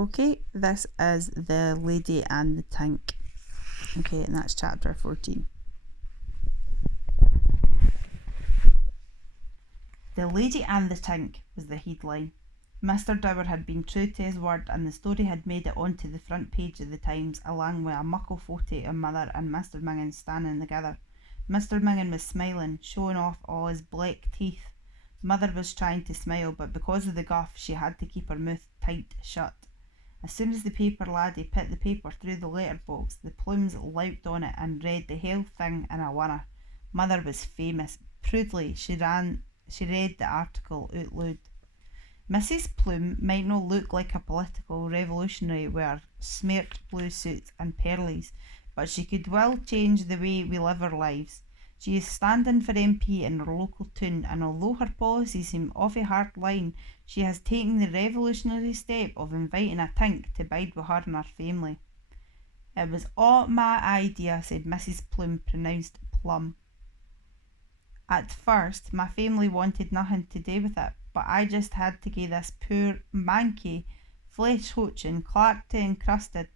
Okay, this is The Lady and the Tank. Okay, and that's chapter 14. The Lady and the Tank was the headline. Mr Dower had been true to his word, and the story had made it onto the front page of the Times, along with a muckle photo of Mother and Mr Mingin standing together. Mr Mingin was smiling, showing off all his black teeth. Mother was trying to smile, but because of the guff she had to keep her mouth tight shut. As soon as the paper laddie put the paper through the letter box, the Plumes louped on it and read the whole thing in a winner. Mother was famous. Proudly she read the article out loud. Mrs Plume might not look like a political revolutionary with her smirked blue suits and pearlies, but she could well change the way we live our lives. She is standing for MP in her local town, and although her policies seem off a hard line, she has taken the revolutionary step of inviting a tink to bide with her and her family. It was all my idea, said Mrs Plume, pronounced plum. At first, my family wanted nothing to do with it, but I just had to give this poor, manky, flesh-hoaching, Clark-to-encrusted,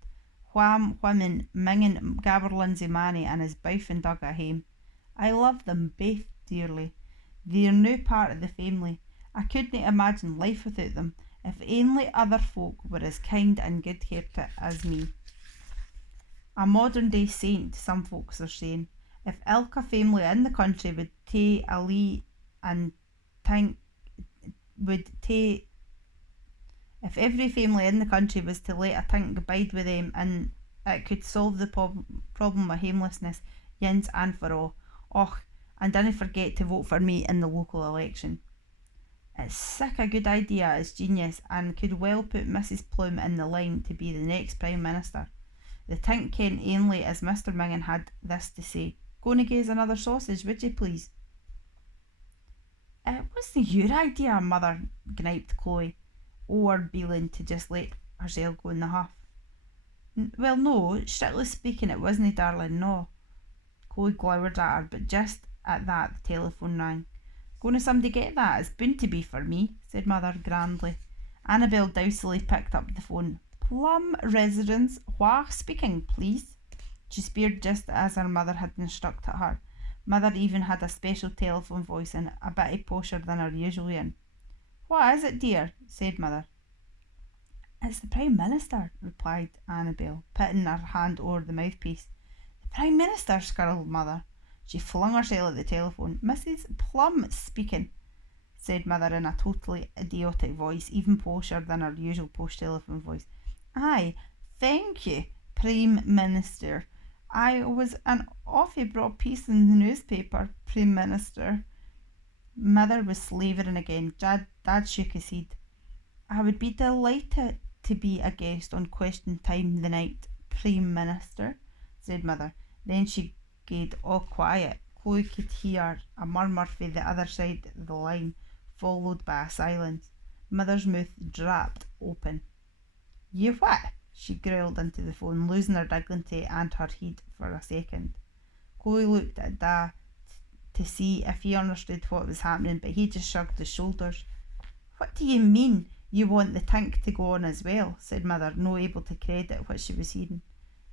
wham-whimming, mingin Gabberlinsey Manny and his bife and dug a hame. I love them both dearly. They're now part of the family. I couldn't imagine life without them, if only other folk were as kind and good-hearted as me. A modern-day saint, some folks are saying. If ilka family in the country would take a lee and think if every family in the country was to let a tink bide with them, and it could solve the problem of homelessness, yins and for all. Och, and dinna forget to vote for me in the local election. It's sick a good idea, it's genius, and could well put Mrs Plume in the line to be the next Prime Minister. The tink kent only as Mr Mingin had this to say. Gonna gaze another sausage, would you please? It wasn't your idea, Mother, griped Chloe, overbeeling to just let herself go in the huff. Well, no, strictly speaking it wasn't, darling, no. Chloe glowered at her, but just at that the telephone rang. Gonna somebody get that? It's bound to be for me, said Mother grandly. Annabel dousily picked up the phone. Plum residence, wha speaking, please? She speared just as her mother had instructed her. Mother even had a special telephone voice and a bit posher than her usual in. What is it, dear? Said Mother. It's the Prime Minister, replied Annabel, putting her hand over the mouthpiece. The Prime Minister, skirled Mother. She flung herself at the telephone. Mrs Plum speaking, said Mother in a totally idiotic voice, even posher than her usual posh telephone voice. Aye, thank you, Prime Minister. I was an awfully broad piece in the newspaper, Prime Minister. Mother was slavering again. Dad shook his head. I would be delighted to be a guest on Question Time the night, Prime Minister, said Mother. Then she gaed all quiet. Chloe could hear a murmur from the other side of the line, followed by a silence. Mother's mouth dropped open. You what? She growled into the phone, losing her dignity and her head for a second. Chloe looked at Dad to see if he understood what was happening, but he just shrugged his shoulders. What do you mean, you want the tink to go on as well? Said Mother, no able to credit what she was hearing.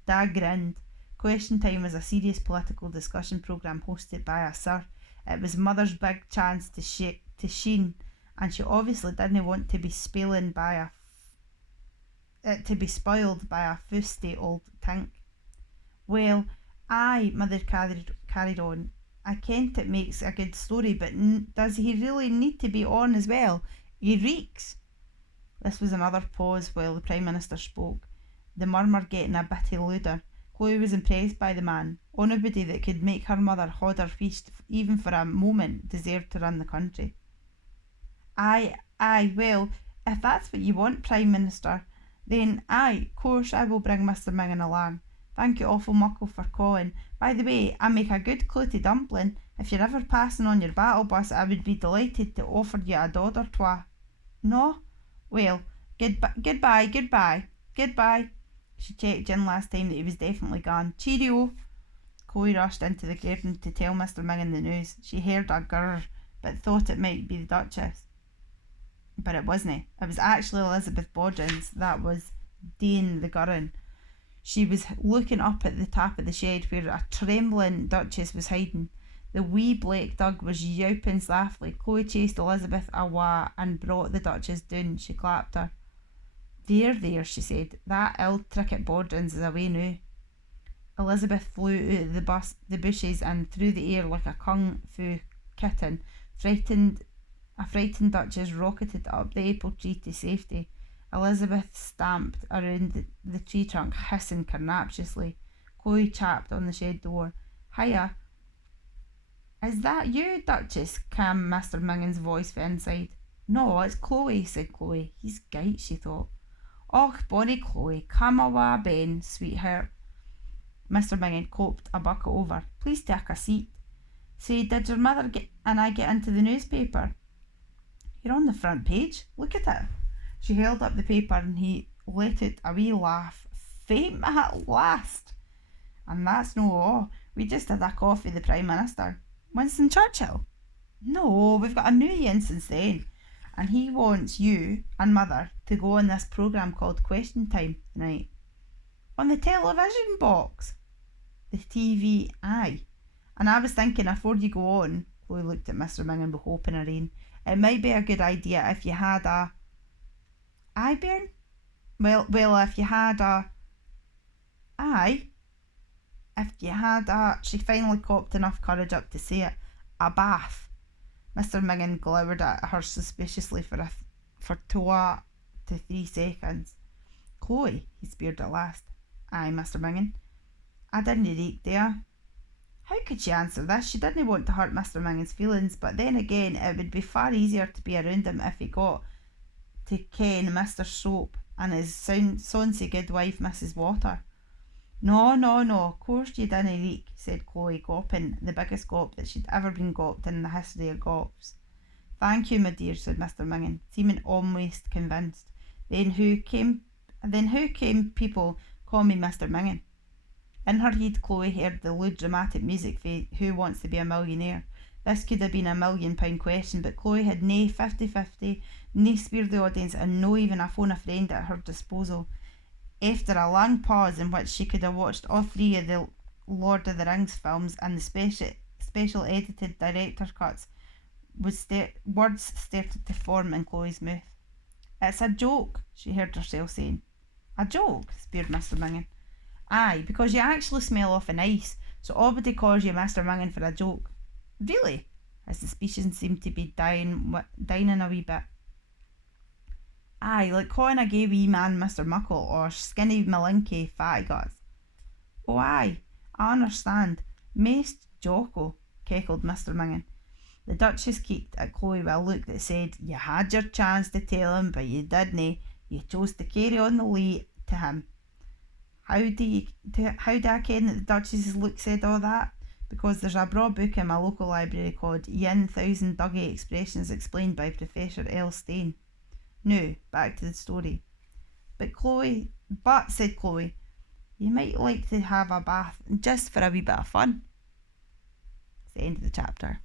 Dad grinned. Question Time was a serious political discussion programme hosted by a sir. It was Mother's big chance to sheen, and she obviously didn't want to be spoiled by a fusty old tink. Well, aye, Mother carried on. I kent it makes a good story, but does he really need to be on as well? He reeks. This was another pause while the Prime Minister spoke, the murmur getting a bit louder. Chloe was impressed by the man. Anybody that could make her mother hold her feast even for a moment deserved to run the country. Aye, well, if that's what you want, Prime Minister, then aye, course I will bring Mr Mingin along. Thank you awful muckle for calling. By the way, I make a good clouty dumpling. If you're ever passing on your battle bus, I would be delighted to offer you a dod or twa. No? Well, goodbye. She checked in last time that he was definitely gone. Cheerio! Chloe rushed into the garden to tell Mr Mingin the news. She heard a grrr, but thought it might be the Duchess. But it wasn't. It was actually Elizabeth Bodgins. That was Dane the Gurren. She was looking up at the tap of the shed where a trembling Duchess was hiding. The wee black dog was yowping softly. Chloe chased Elizabeth awa and brought the Duchess down. She clapped her. There, she said. That ill trick at Bordens is away now. Elizabeth flew out of the bushes and through the air like a kung fu kitten. A frightened Duchess rocketed up the apple tree to safety. Elizabeth stamped around the tree trunk, hissing carnaptiously. Chloe tapped on the shed door. Hiya. Is that you, Duchess? Came Mr Mingin's voice from inside. No, it's Chloe, said Chloe. He's gait, she thought. Och, bonny Chloe, come awa ben, sweetheart. Mr Mingin coped a bucket over. Please take a seat. Say, did your mother and I get into the newspaper? You're on the front page. Look at it. She held up the paper and he let out a wee laugh. Fame at last. And that's no all. We just had a coffee with the Prime Minister. Winston Churchill? No, we've got a new yin since then. And he wants you and Mother to go on this programme called Question Time tonight. On the television box. The TV, aye. And I was thinking afore you go on, Chloe looked at Mr Mingin with hope in her ain, it might be a good idea if you had a... Aye, Bairn? Well, if you had a... Aye. If you had a... She finally copped enough courage up to say it. A bath. Mr Mingin glowered at her suspiciously for 2 to 3 seconds. Chloe, he speered at last. Aye, Mr Mingin. I didn't read, dear. How could she answer this? She didn't want to hurt Mr Mingin's feelings, but then again it would be far easier to be around him if he got to ken Mr Soap and his sonsy good wife Mrs Water. No, of course you didn't reek, said Chloe, gawping the biggest gawp that she'd ever been gawped in the history of gawps. Thank you, my dear, said Mr Mingin, seeming almost convinced. Then who came people call me Mr Mingin? In her head, Chloe heard the loud dramatic music for Who Wants to Be a Millionaire. This could have been a £1,000,000 question, but Chloe had nae 50-50, nae spear the audience, and no even a phone a friend at her disposal. After a long pause in which she could have watched all 3 of the Lord of the Rings films and the special edited director cuts, words started to form in Chloe's mouth. It's a joke, she heard herself saying. A joke? Speared Mr Mingin. Aye, because you actually smell awful nice, so everybody calls you Mr Mingin for a joke. Really? His suspicions seemed to be dying a wee bit. Aye, like calling a gay wee man Mr Muckle or skinny malinky fatty guts. Oh aye, I understand. Maist Jocko, cackled Mr Mingin. The Duchess kicked at Chloe with a look that said, you had your chance to tell him, but you didn't. You chose to carry on the lee to him. How do I ken that the Duchess's look said all that? Because there's a braw book in my local library called Yin Thousand Dougie Expressions Explained by Professor L. Stein. Now, back to the story. But, said Chloe, you might like to have a bath just for a wee bit of fun. It's the end of the chapter.